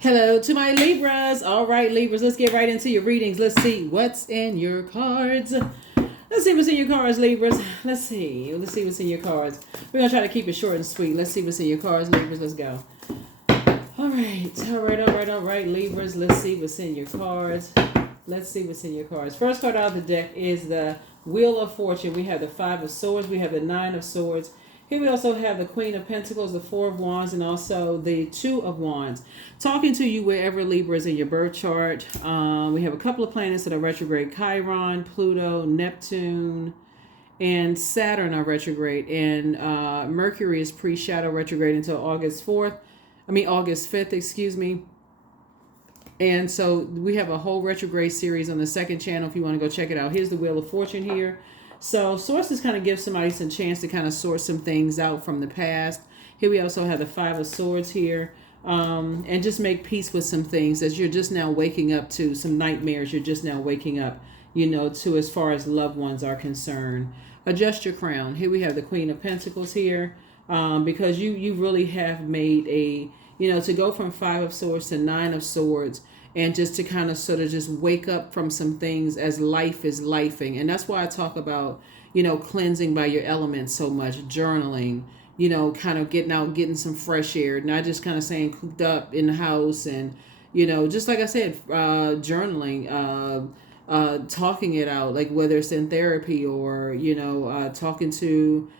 Hello to my Libras. All right, Libras, let's get right into your readings. Let's see what's in your cards. Let's see what's in your cards, Libras. Let's see what's in your cards. We're going to try to keep it short and sweet. Let's see what's in your cards, Libras. Let's go. All right, Libras. Let's see what's in your cards. Let's see what's in your cards. First card out of the deck is the Wheel of Fortune. We have the Five of Swords. We have the Nine of Swords. Here we also have the Queen of Pentacles, the Four of Wands, and also the Two of Wands. Talking to you wherever Libra is in your birth chart. We have a couple of planets that are retrograde. Chiron, Pluto, Neptune, and Saturn are retrograde. And Mercury is pre-shadow retrograde until August 5th, excuse me. And so we have a whole retrograde series on the second channel if you want to go check it out. Here's the Wheel of Fortune here. So sources kind of give somebody some chance to kind of sort some things out from the past. Here we also have the Five of Swords here. And just make peace with some things as you're just now waking up to some nightmares. You're just now waking up, to as far as loved ones are concerned. Adjust your crown. Here we have the Queen of Pentacles here. Because you really have made to go from Five of Swords to Nine of Swords, and just to kind of sort of just wake up from some things as life is lifing. And that's why I talk about, cleansing by your elements so much, journaling, kind of getting out, getting some fresh air, not just kind of saying cooped up in the house. And, just like I said, journaling, talking it out, like whether it's in therapy or, talking to,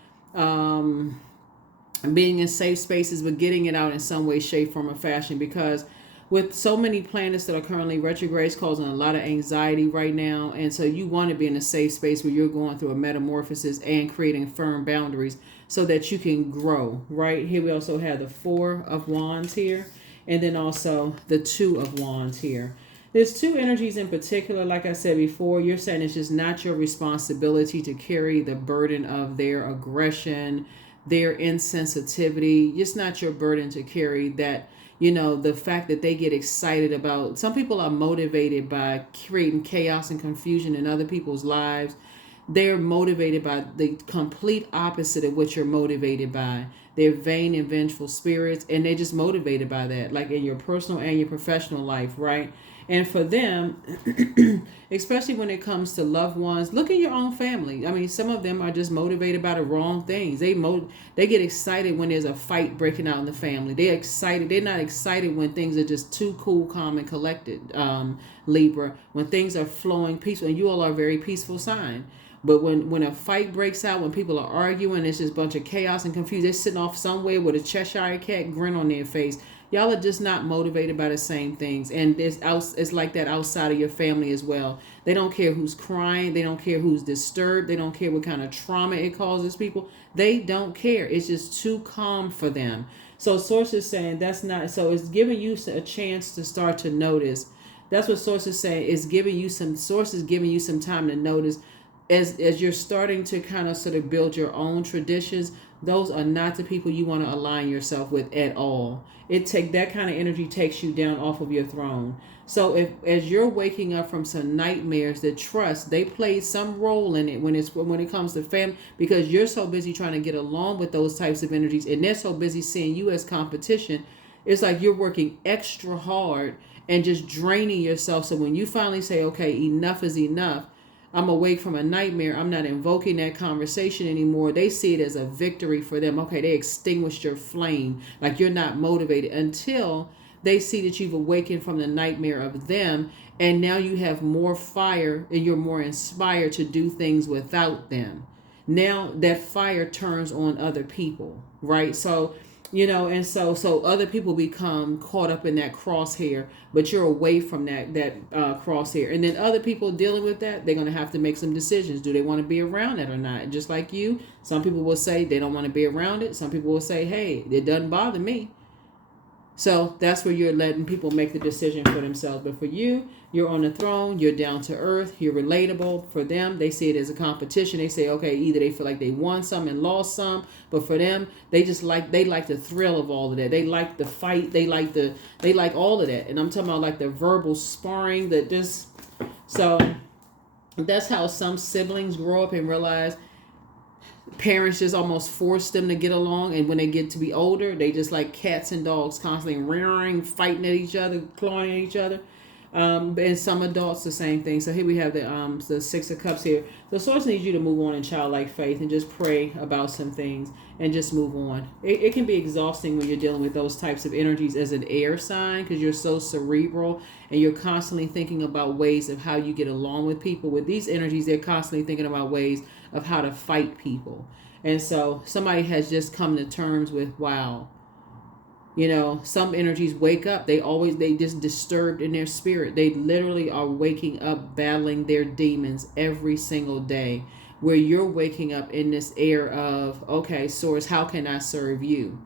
being in safe spaces, but getting it out in some way, shape, form, or fashion. Because with so many planets that are currently retrograde, it's causing a lot of anxiety right now. And so you want to be in a safe space where you're going through a metamorphosis and creating firm boundaries so that you can grow, right? Here we also have the Four of Wands here, and then also the Two of Wands here. There's two energies in particular, like I said before. You're saying it's just not your responsibility to carry the burden of their aggression, their insensitivity. It's not your burden to carry that. The fact that they get excited about, some people are motivated by creating chaos and confusion in other people's lives. They're motivated by the complete opposite of what you're motivated by. They're vain and vengeful spirits, and they're just motivated by that, like in your personal and your professional life, right? And for them, especially when it comes to loved ones, look at your own family. I mean, some of them are just motivated by the wrong things. They get excited when there's a fight breaking out in the family. They're excited. They're not excited when things are just too cool, calm, and collected, Libra. When things are flowing peaceful, and you all are a very peaceful sign. But when a fight breaks out, when people are arguing, it's just a bunch of chaos and confusion. They're sitting off somewhere with a Cheshire cat grin on their face. Y'all are just not motivated by the same things. And it's like that outside of your family as well. They don't care who's crying. They don't care who's disturbed. They don't care what kind of trauma it causes people. They don't care. It's just too calm for them. So Source is saying that's not, so it's giving you a chance to start to notice. That's what Source is saying. It's giving you some time to notice as you're starting to kind of sort of build your own traditions. Those are not the people you want to align yourself with at all. That kind of energy takes you down off of your throne. So as you're waking up from some nightmares, that trust they play some role in it when it comes to family, because you're so busy trying to get along with those types of energies, and they're so busy seeing you as competition. It's like you're working extra hard and just draining yourself. So when you finally say, okay, enough is enough, I'm awake from a nightmare, I'm not invoking that conversation anymore, they see it as a victory for them. Okay, they extinguished your flame. Like you're not motivated until they see that you've awakened from the nightmare of them, and now you have more fire and you're more inspired to do things without them. Now that fire turns on other people, right? So and so other people become caught up in that crosshair, but you're away from that crosshair. And then other people dealing with that, they're going to have to make some decisions. Do they want to be around it or not? Just like you, some people will say they don't want to be around it. Some people will say, hey, it doesn't bother me. So that's where you're letting people make the decision for themselves. But for you, you're on the throne, you're down to earth, you're relatable. For them, they see it as a competition. They say, okay, either they feel like they won some and lost some, but for them, they like the thrill of all of that. They like the fight, they like all of that. And I'm talking about like the verbal sparring so that's how some siblings grow up and realize parents just almost force them to get along, and when they get to be older, they just like cats and dogs, constantly rearing, fighting at each other, clawing at each other. And some adults the same thing. So here we have the Six of Cups here. The source needs you to move on in childlike faith and just pray about some things and just move on. It can be exhausting when you're dealing with those types of energies as an air sign, because you're so cerebral and you're constantly thinking about ways of how you get along with people. With these energies, they're constantly thinking about ways of how to fight people. And so somebody has just come to terms with, wow, you know, some energies wake up. They just disturbed in their spirit. They literally are waking up battling their demons every single day, where you're waking up in this air of, okay, source, how can I serve you?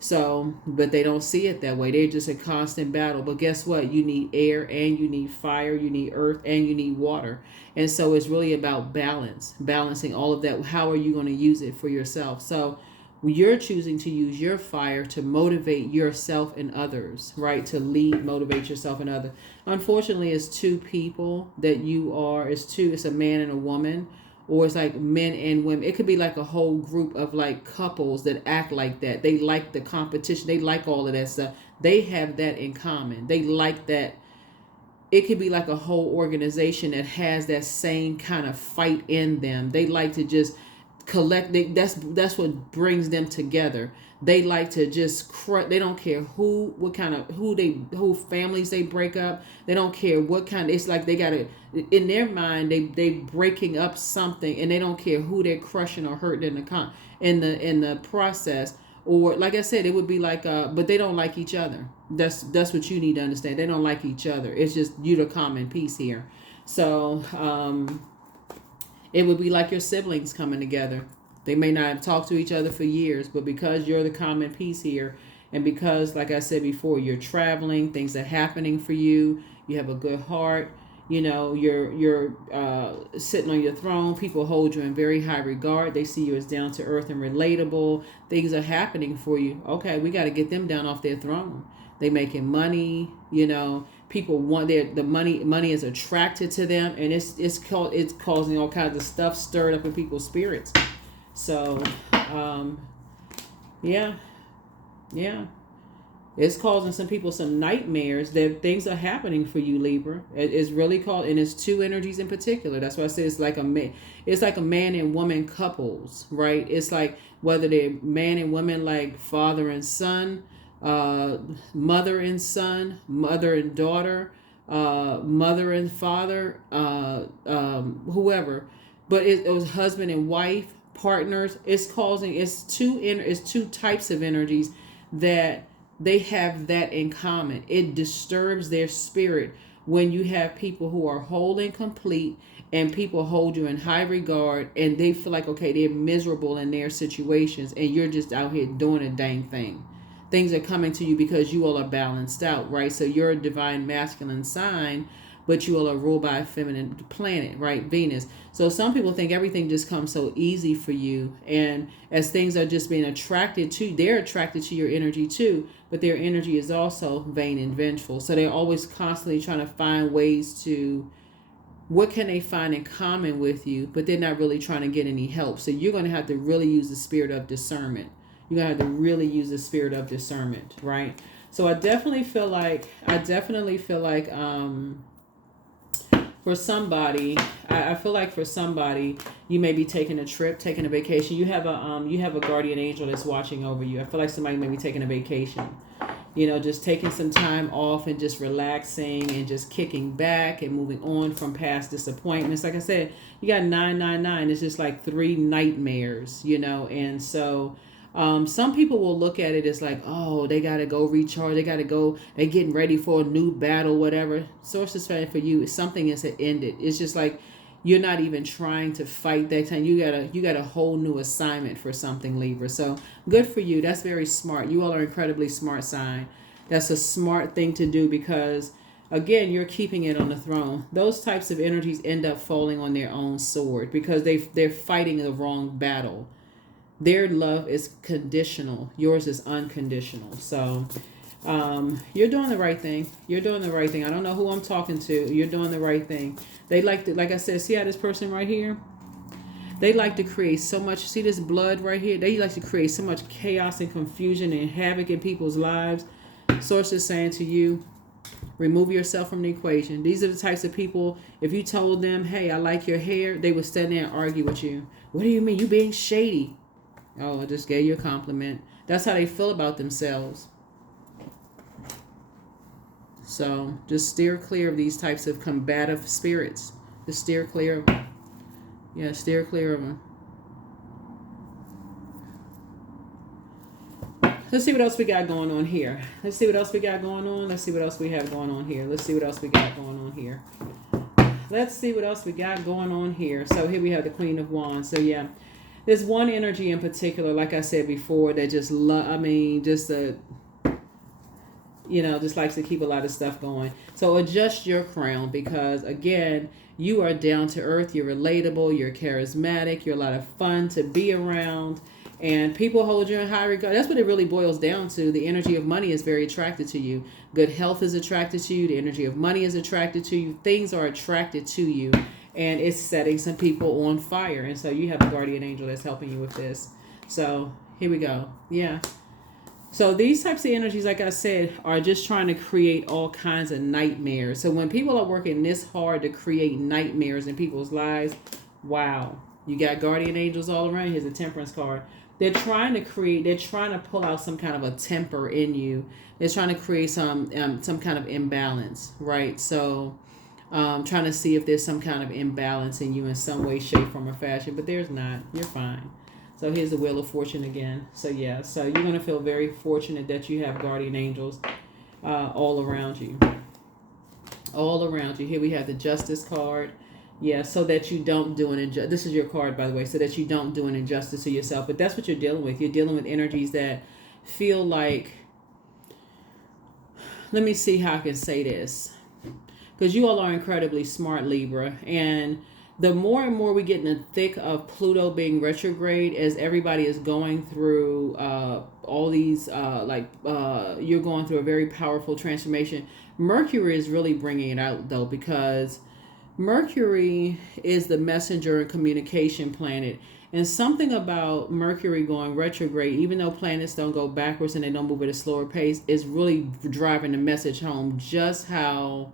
So, but they don't see it that way. They're just a constant battle. But guess what? You need air and you need fire, you need earth and you need water. And so it's really about balance, balancing all of that. How are you going to use it for yourself? So you're choosing to use your fire to motivate yourself and others, right? To lead, motivate yourself and others. Unfortunately, it's two people that you are. It's a man and a woman, or it's like men and women. It could be like a whole group of like couples that act like that. They like the competition. They like all of that stuff. They have that in common. They like that. It could be like a whole organization that has that same kind of fight in them. They like to just collect. That's what brings them together. They like to just they don't care who families they break up. They don't care what kind. It's like they gotta, in their mind, they breaking up something, and they don't care who they're crushing or hurting in the process. Or like I said, it would be like but they don't like each other. That's what you need to understand. They don't like each other. It's just you the common piece here. So it would be like your siblings coming together. They may not have talked to each other for years, but because you're the common piece here, and because, like I said before, you're traveling, things are happening for you, you have a good heart, you know, you're sitting on your throne, people hold you in very high regard, they see you as down to earth and relatable, things are happening for you. Okay, we got to get them down off their throne. They making money, you know, people want the money is attracted to them, and it's causing all kinds of stuff stirred up in people's spirits. So yeah, it's causing some people some nightmares that things are happening for you, Libra. It's really called, and it's two energies in particular. That's why I say it's like a man and woman couples, right? It's like whether they're man and woman, like father and son, mother and son, mother and daughter, mother and father, whoever. But it was husband and wife, partners. It's two types of energies that they have that in common. It disturbs their spirit when you have people who are whole and complete, and people hold you in high regard, and they feel like, okay, they're miserable in their situations, and you're just out here doing a dang thing. Things are coming to you because you all are balanced out, right? So you're a divine masculine sign, but you all are ruled by a feminine planet, right? Venus. So some people think everything just comes so easy for you. And as things are just being attracted to, they're attracted to your energy too, but their energy is also vain and vengeful. So they're always constantly trying to find ways to, what can they find in common with you, but they're not really trying to get any help. So you're going to have to really use the spirit of discernment. You're going to have to really use the spirit of discernment, right? So I definitely feel like for somebody, I feel like for somebody, you may be taking a trip, taking a vacation. You have a guardian angel that's watching over you. I feel like somebody may be taking a vacation, you know, just taking some time off and just relaxing and just kicking back and moving on from past disappointments. Like I said, you got 999. It's just like 3 nightmares, you know, and so some people will look at it as like, oh, they got to go recharge. They're getting ready for a new battle, whatever. Sources saying for you, something is ended. It's just like, you're not even trying to fight that time. You got a whole new assignment for something, Libra. So good for you. That's very smart. You all are incredibly smart sign. That's a smart thing to do, because again, you're keeping it on the throne. Those types of energies end up falling on their own sword because they're fighting the wrong battle. Their love is conditional. Yours is unconditional. So you're doing the right thing. You're doing the right thing. I don't know who I'm talking to. You're doing the right thing. They like I said, see how this person right here? They like to create so much. See this blood right here? They like to create so much chaos and confusion and havoc in people's lives. Source is saying to you, remove yourself from the equation. These are the types of people, if you told them, hey, I like your hair, they would stand there and argue with you. What do you mean? You being shady. Oh, I just gave you a compliment. That's how they feel about themselves. So just steer clear of these types of combative spirits. Just steer clear of them. Yeah, steer clear of them. Let's see what else we got going on here. Let's see what else we got going on. Let's see what else we have going on here. Let's see what else we got going on here. Let's see what else we got going on here. So here we have the Queen of Wands. So yeah, there's one energy in particular, like I said before, that just just likes to keep a lot of stuff going. So adjust your crown, because again, you are down to earth, you're relatable, you're charismatic, you're a lot of fun to be around, and people hold you in high regard. That's what it really boils down to. The energy of money is very attracted to you. Good health is attracted to you. The energy of money is attracted to you. Things are attracted to you, and it's setting some people on fire. And so you have a guardian angel that's helping you with this. So here we go. Yeah. So these types of energies, like I said, are just trying to create all kinds of nightmares. So when people are working this hard to create nightmares in people's lives, wow, you got guardian angels all around. Here's a Temperance card. They're trying to pull out some kind of a temper in you. They're trying to create some kind of imbalance, right? So trying to see if there's some kind of imbalance in you in some way, shape, form, or fashion, but there's not. You're fine. So here's the Wheel of Fortune again. So yeah, so you're going to feel very fortunate that you have guardian angels all around you. All around you. Here we have the Justice card. Yeah, so that you don't do an injustice. This is your card, by the way, so that you don't do an injustice to yourself. But that's what you're dealing with. You're dealing with energies that feel like, let me see how I can say this. Because you all are incredibly smart, Libra. And the more and more we get in the thick of Pluto being retrograde, as everybody is going through all these, you're going through a very powerful transformation. Mercury is really bringing it out, though, because Mercury is the messenger and communication planet. And something about Mercury going retrograde, even though planets don't go backwards and they don't move at a slower pace, is really driving the message home just how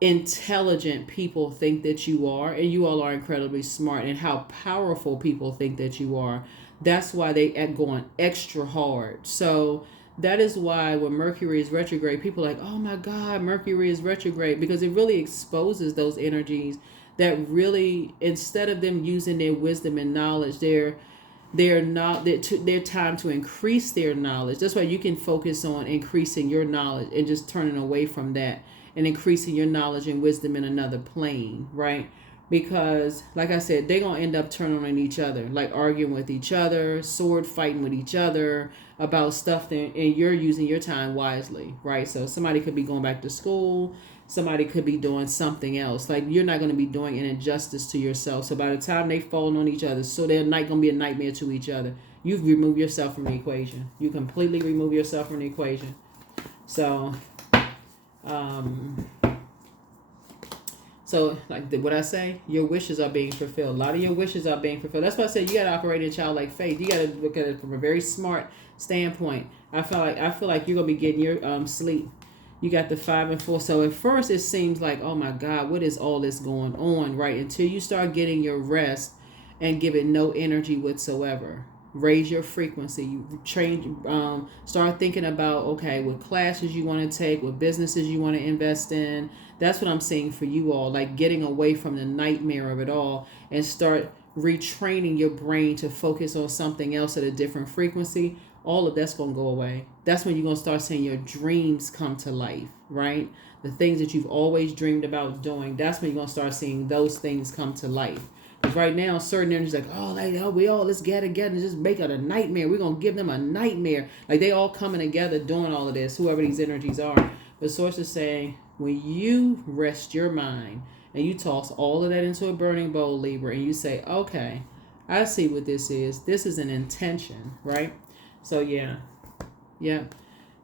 intelligent people think that you are, and you all are incredibly smart, and how powerful people think that you are. That's why they are going extra hard. So that is why when Mercury is retrograde, people are like, oh my God, Mercury is retrograde, because it really exposes those energies that really, instead of them using their wisdom and knowledge, their time to increase their knowledge. That's why you can focus on increasing your knowledge and just turning away from that and increasing your knowledge and wisdom in another plane, right? Because, like I said, they're going to end up turning on each other, like arguing with each other, sword fighting with each other about stuff that, and you're using your time wisely, right? So somebody could be going back to school. Somebody could be doing something else. Like, you're not going to be doing an injustice to yourself. So by the time they fall on each other, so they're not going to be a nightmare to each other. You've removed yourself from the equation. You completely remove yourself from the equation. So, like what I say, your wishes are being fulfilled. A lot of your wishes are being fulfilled. That's why I said you got to operate in childlike faith. You got to look at it from a very smart standpoint. I feel like you're gonna be getting your sleep. You got the 5 and 4. So at first it seems like, oh my God, what is all this going on, right? Until you start getting your rest and give it no energy whatsoever. Raise your frequency. You start thinking about, okay, what classes you want to take, what businesses you want to invest in. That's what I'm saying for you all, like getting away from the nightmare of it all and start retraining your brain to focus on something else at a different frequency. All of that's going to go away. That's when you're going to start seeing your dreams come to life, right? The things that you've always dreamed about doing, that's when you're going to start seeing those things come to life. Because right now, certain energies like, let's get together and just make it a nightmare. We're going to give them a nightmare. Like, they all coming together doing all of this, whoever these energies are. The source is saying, when you rest your mind and you toss all of that into a burning bowl, Libra, and you say, okay, I see what this is. This is an intention, right? So, yeah.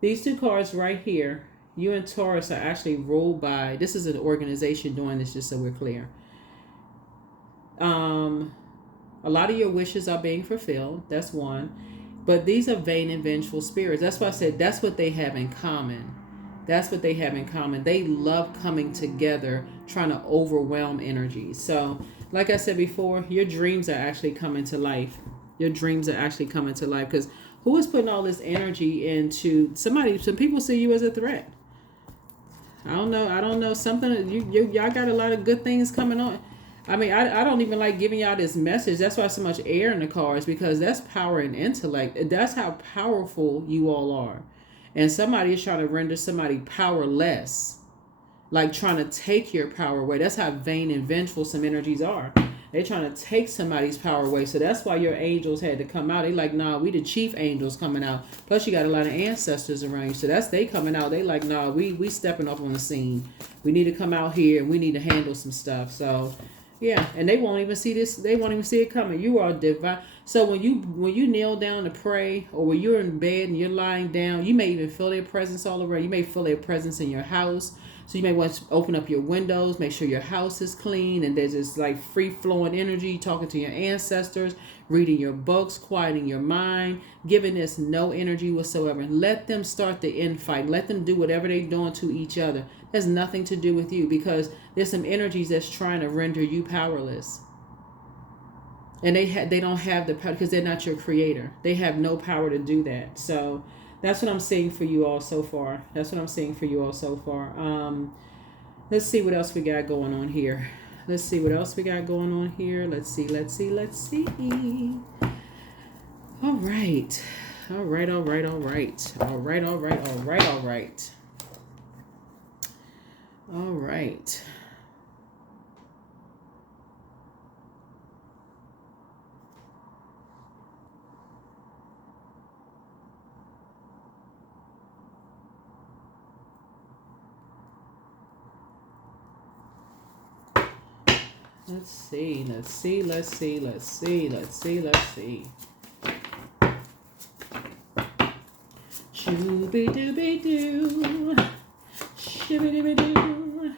These two cards right here, you and Taurus are actually ruled by, this is an organization doing this, just so we're clear. A lot of your wishes are being fulfilled. That's one. But these are vain and vengeful spirits. That's why I said that's what they have in common. That's what they have in common. They love coming together, trying to overwhelm energy. So, like I said before, your dreams are actually coming to life. Your dreams are actually coming to life. Because who is putting all this energy into somebody? Some people see you as a threat. I don't know. Something y'all got a lot of good things coming on. I mean, I don't even like giving y'all this message. That's why so much air in the cards, because that's power and intellect. That's how powerful you all are. And somebody is trying to render somebody powerless, like trying to take your power away. That's how vain and vengeful some energies are. They're trying to take somebody's power away. So that's why your angels had to come out. They like, nah, we the chief angels coming out. Plus you got a lot of ancestors around you. So that's they coming out. They like, nah, we stepping up on the scene. We need to come out here and we need to handle some stuff. So yeah, and they won't even see this. They won't even see it coming. You are divine. So when you kneel down to pray, or when you're in bed and you're lying down, you may even feel their presence all around. You may feel their presence in your house. So you may want to open up your windows, make sure your house is clean, and there's this like free flowing energy, talking to your ancestors, reading your books, quieting your mind, giving this no energy whatsoever. Let them start the infight. Let them do whatever they're doing to each other. It has nothing to do with you, because there's some energies that's trying to render you powerless. And they don't have the power because they're not your creator. They have no power to do that. So that's what I'm seeing for you all so far. Let's see what else we got going on here. Let's see. All right. Let's see. Shooby-dooby-doo. Shooby-dooby-doo.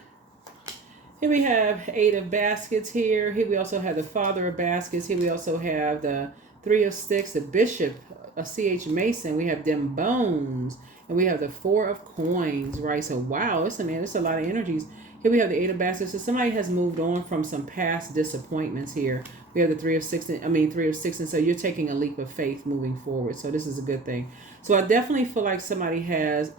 Here we have 8 of baskets here. Here we also have the Father of baskets. Here we also have the 3 of sticks, the Bishop, a C.H. Mason. We have them bones. And we have the 4 of coins, right? So, wow, it's a lot of energies. Here we have the 8 of baskets. So somebody has moved on from some past disappointments here. We have the 3 of sticks, and so you're taking a leap of faith moving forward. So this is a good thing. So I definitely feel like somebody has,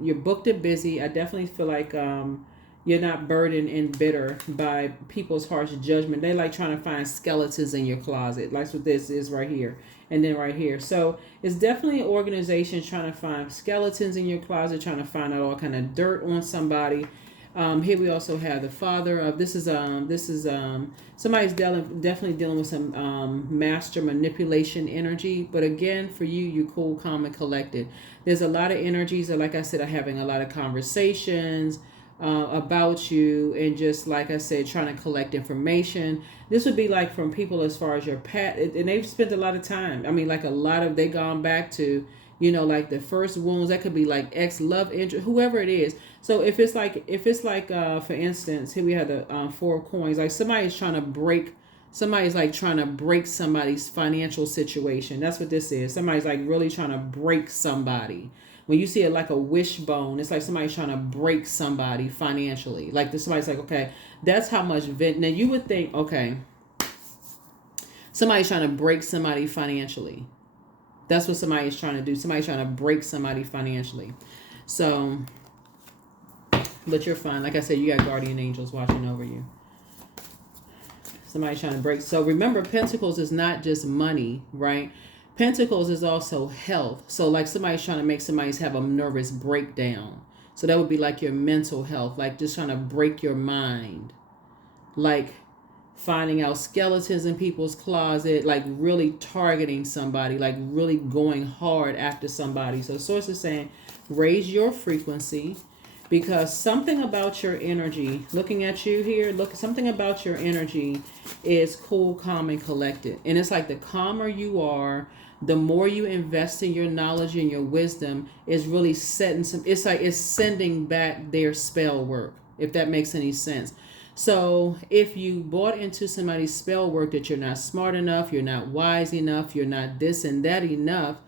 you're booked and busy. I definitely feel like you're not burdened and bitter by people's harsh judgment. They like trying to find skeletons in your closet. Like what this is right here. And then right here. So it's definitely an organization trying to find skeletons in your closet, trying to find out all kind of dirt on somebody. Here we also have the Father of somebody's definitely dealing with some master manipulation energy. But again, for you, you're cool, calm, and collected. There's a lot of energies that, like I said, are having a lot of conversations about you, and just like I said, trying to collect information. This would be like from people as far as your past, and they've spent a lot of time. I mean, like they gone back to, like the first wounds. That could be like ex-love interest, whoever it is. So if it's like for instance, here we have the 4 of coins. Like somebody's trying to break somebody's financial situation. That's what this is. Somebody's like really trying to break somebody. When you see it like a wishbone, it's like somebody's trying to break somebody financially. Like somebody's like, okay, that's how much now you would think, okay, somebody's trying to break somebody financially. That's what somebody's trying to do. Somebody's trying to break somebody financially. So, but you're fine. Like I said, you got guardian angels watching over you. Somebody's trying to break. So remember, Pentacles is not just money, right? Pentacles is also health. So like somebody's trying to make somebody have a nervous breakdown. So that would be like your mental health, like just trying to break your mind. Like finding out skeletons in people's closet, like really targeting somebody, like really going hard after somebody. So Source is saying, raise your frequency, because something about your energy, looking at you here, something about your energy is cool, calm, and collected. And it's like the calmer you are, the more you invest in your knowledge and your wisdom, is really setting it's sending back their spell work, if that makes any sense. So if you bought into somebody's spell work that you're not smart enough, you're not wise enough, you're not this and that enough,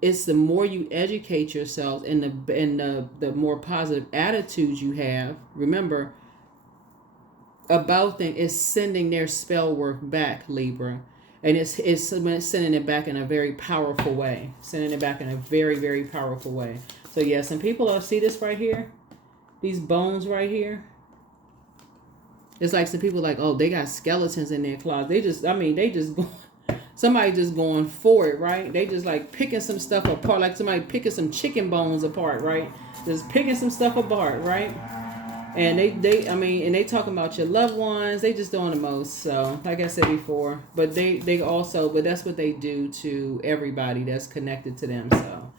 it's the more you educate yourself and the more positive attitudes you have. Remember, about them is sending their spell work back, Libra. And it's sending it back in a very powerful way. Sending it back in a very, very powerful way. So yeah, some people see this right here. These bones right here. It's like some people like, oh, they got skeletons in their closet. They just go, somebody just going for it, right? They just like picking some stuff apart, like somebody picking some chicken bones apart, right? Just picking some stuff apart, right? And they talking about your loved ones. They just doing the most. So, like I said before, but they also, but that's what they do to everybody that's connected to them. So,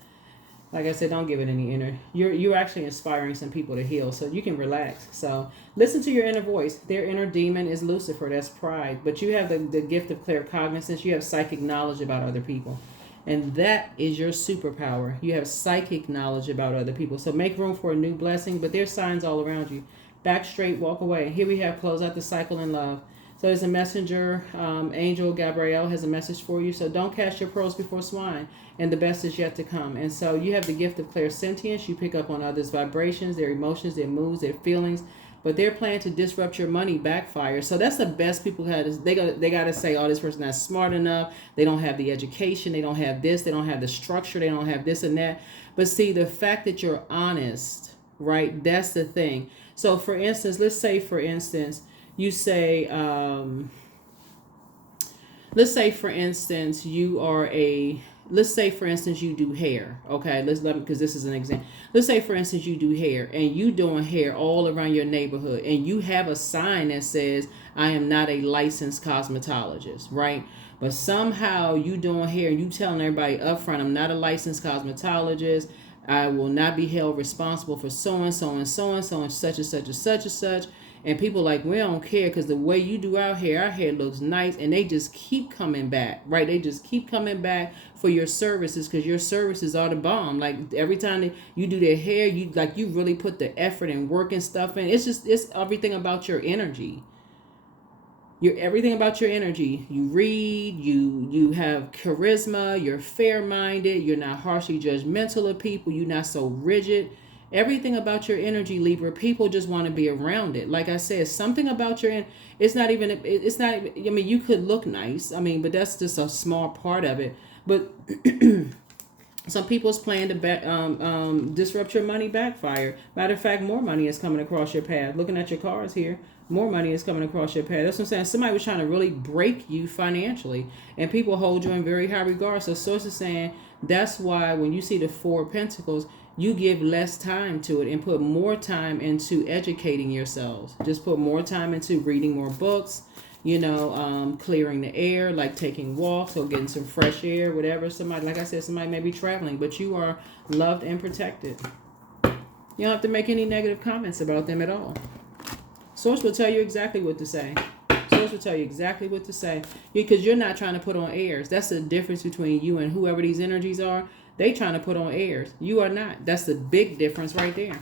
like I said, don't give it any inner. You're actually inspiring some people to heal, so you can relax. So, listen to your inner voice. Their inner demon is Lucifer. That's pride. But you have the gift of claircognizance. You have psychic knowledge about other people. And that is your superpower. You have psychic knowledge about other people. So make room for a new blessing, but there's signs all around you. Back straight, walk away. Here we have close out the cycle in love. So there's a messenger, Angel Gabrielle has a message for you. So don't cast your pearls before swine, and the best is yet to come. And so you have the gift of clairsentience. You pick up on others' vibrations, their emotions, their moods, their feelings. But their plan to disrupt your money backfires. So that's the best people had. They got to say, oh, this person not smart enough. They don't have the education. They don't have this. They don't have the structure. They don't have this and that. But see, the fact that you're honest, right? That's the thing. So for instance, let's say, you say, let's say, for instance, you do hair. Okay, because this is an example. Let's say, for instance, you do hair and you doing hair all around your neighborhood and you have a sign that says, I am not a licensed cosmetologist, right? But somehow you doing hair and you telling everybody up front, I'm not a licensed cosmetologist. I will not be held responsible for so and so and so and so and such and such and such and such. And people like, we don't care because the way you do our hair looks nice. And they just keep coming back, right? They just keep coming back for your services because your services are the bomb. Like every time you do their hair, you really put the effort and work and stuff in. It's everything about your energy. Everything about your energy. You read, you have charisma, you're fair-minded, you're not harshly judgmental of people, you're not so rigid. Everything about your energy, Libra, people just want to be around it. Like I said, something about it's not, you could look nice. But that's just a small part of it. But some people's plan to disrupt your money backfire. Matter of fact, more money is coming across your path. Looking at your cards here, more money is coming across your path. That's what I'm saying. Somebody was trying to really break you financially, and people hold you in very high regard. So source is saying that's why when you see the Four of Pentacles, you give less time to it and put more time into educating yourselves. Just put more time into reading more books, clearing the air, like taking walks or getting some fresh air, whatever. Somebody, like I said, somebody may be traveling, but you are loved and protected. You don't have to make any negative comments about them at all. Source will tell you exactly what to say. Source will tell you exactly what to say because you're not trying to put on airs. That's the difference between you and whoever these energies are. They trying to put on airs. You are not. That's the big difference right there.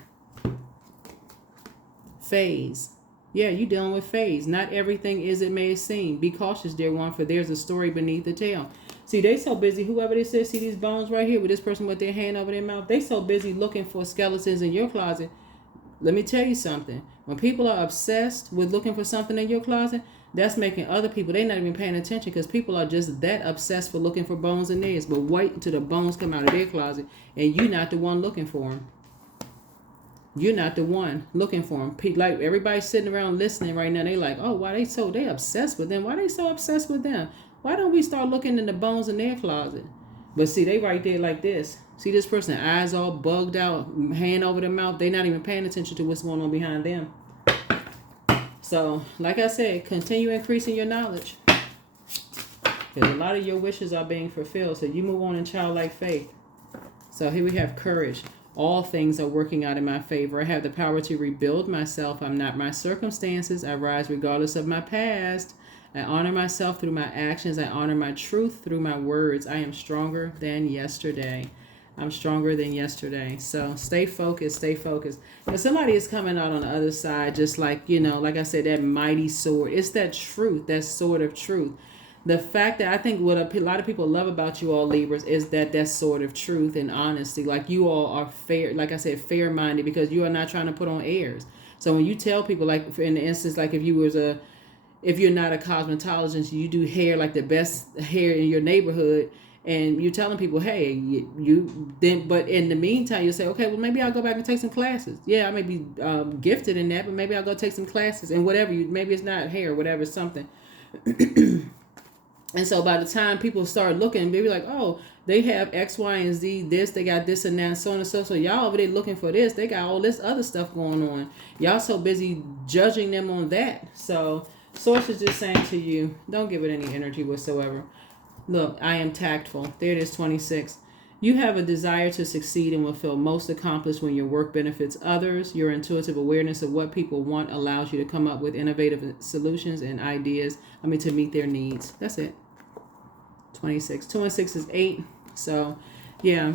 Phase. Yeah, you dealing with phase. Not everything is it may seem. Be cautious, dear one, for there's a story beneath the tale. See, they so busy. Whoever this is, see these bones right here with this person with their hand over their mouth. They so busy looking for skeletons in your closet. Let me tell you something. When people are obsessed with looking for something in your closet, that's making other people, they're not even paying attention because people are just that obsessed for looking for bones in theirs. But wait until the bones come out of their closet and you're not the one looking for them. You're not the one looking for them. Like everybody's sitting around listening right now. They like, oh, why they obsessed with them? Why they so obsessed with them? Why don't we start looking in the bones in their closet? But see, they right there like this. See this person, eyes all bugged out, hand over their mouth. They're not even paying attention to what's going on behind them. So, like I said, continue increasing your knowledge. Because a lot of your wishes are being fulfilled. So you move on in childlike faith. So here we have courage. All things are working out in my favor. I have the power to rebuild myself. I'm not my circumstances. I rise regardless of my past. I honor myself through my actions. I honor my truth through my words. I am stronger than yesterday. I'm stronger than yesterday. So stay focused, stay focused. But somebody is coming out on the other side, just like, like I said, that mighty sword. It's that truth, that sword of truth. The fact that I think what a lot of people love about you all Libras is that sword of truth and honesty. Like you all are fair, like I said, fair-minded, because you are not trying to put on airs. So when you tell people, like in the instance, like if you're not a cosmetologist, you do hair, like the best hair in your neighborhood, and you're telling people, hey, you then, but in the meantime, you say, okay, well, maybe I'll go back and take some classes. Yeah, I may be gifted in that, but maybe I'll go take some classes and whatever. Maybe it's not hair, whatever, something. And so by the time people start looking, they be like, oh, they have X, Y, and Z, this, they got this and that, so on and so. So y'all over there looking for this, they got all this other stuff going on. Y'all so busy judging them on that. So Source is just saying to you, don't give it any energy whatsoever. Look, I am tactful. There it is, 26. You have a desire to succeed and will feel most accomplished when your work benefits others. Your intuitive awareness of what people want allows you to come up with innovative solutions and ideas, to meet their needs. That's it. 26. 2 and 6 is 8. So, yeah.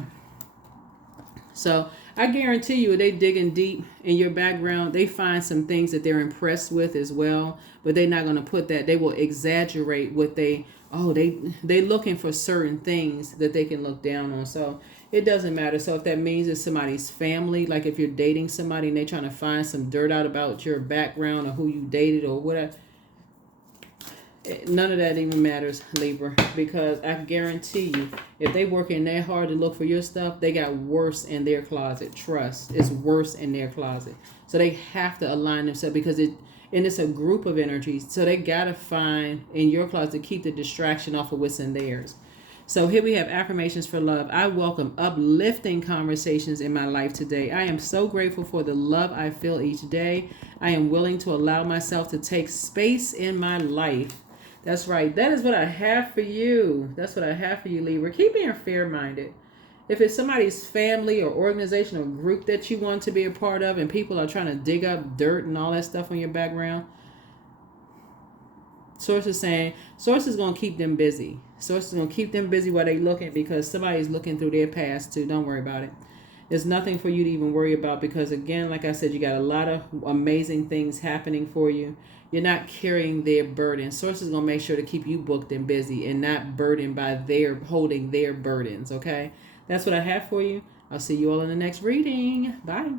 So, I guarantee you, they digging deep in your background, they find some things that they're impressed with as well, but they're not going to put that. They will exaggerate what they looking for certain things that they can look down on. So it doesn't matter. So if that means it's somebody's family, like if you're dating somebody and they're trying to find some dirt out about your background or who you dated or whatever, none of that even matters, Libra, because I guarantee you, if they working that hard to look for your stuff, they got worse in their closet. Trust, it's worse in their closet. So they have to align themselves, because it's a group of energies. So they got to find in your closet to keep the distraction off of what's in theirs. So here we have affirmations for love. I welcome uplifting conversations in my life today. I am so grateful for the love I feel each day. I am willing to allow myself to take space in my life. That's right. That is what I have for you. That's what I have for you, Libra. Keep being fair-minded. If it's somebody's family or organization or group that you want to be a part of and people are trying to dig up dirt and all that stuff on your background, Source is saying, Source is going to keep them busy. Source is going to keep them busy while they're looking, because somebody's looking through their past too. Don't worry about it. There's nothing for you to even worry about, because, again, like I said, you got a lot of amazing things happening for you. You're not carrying their burden. Source is going to make sure to keep you booked and busy and not burdened by holding their burdens, okay? That's what I have for you. I'll see you all in the next reading. Bye.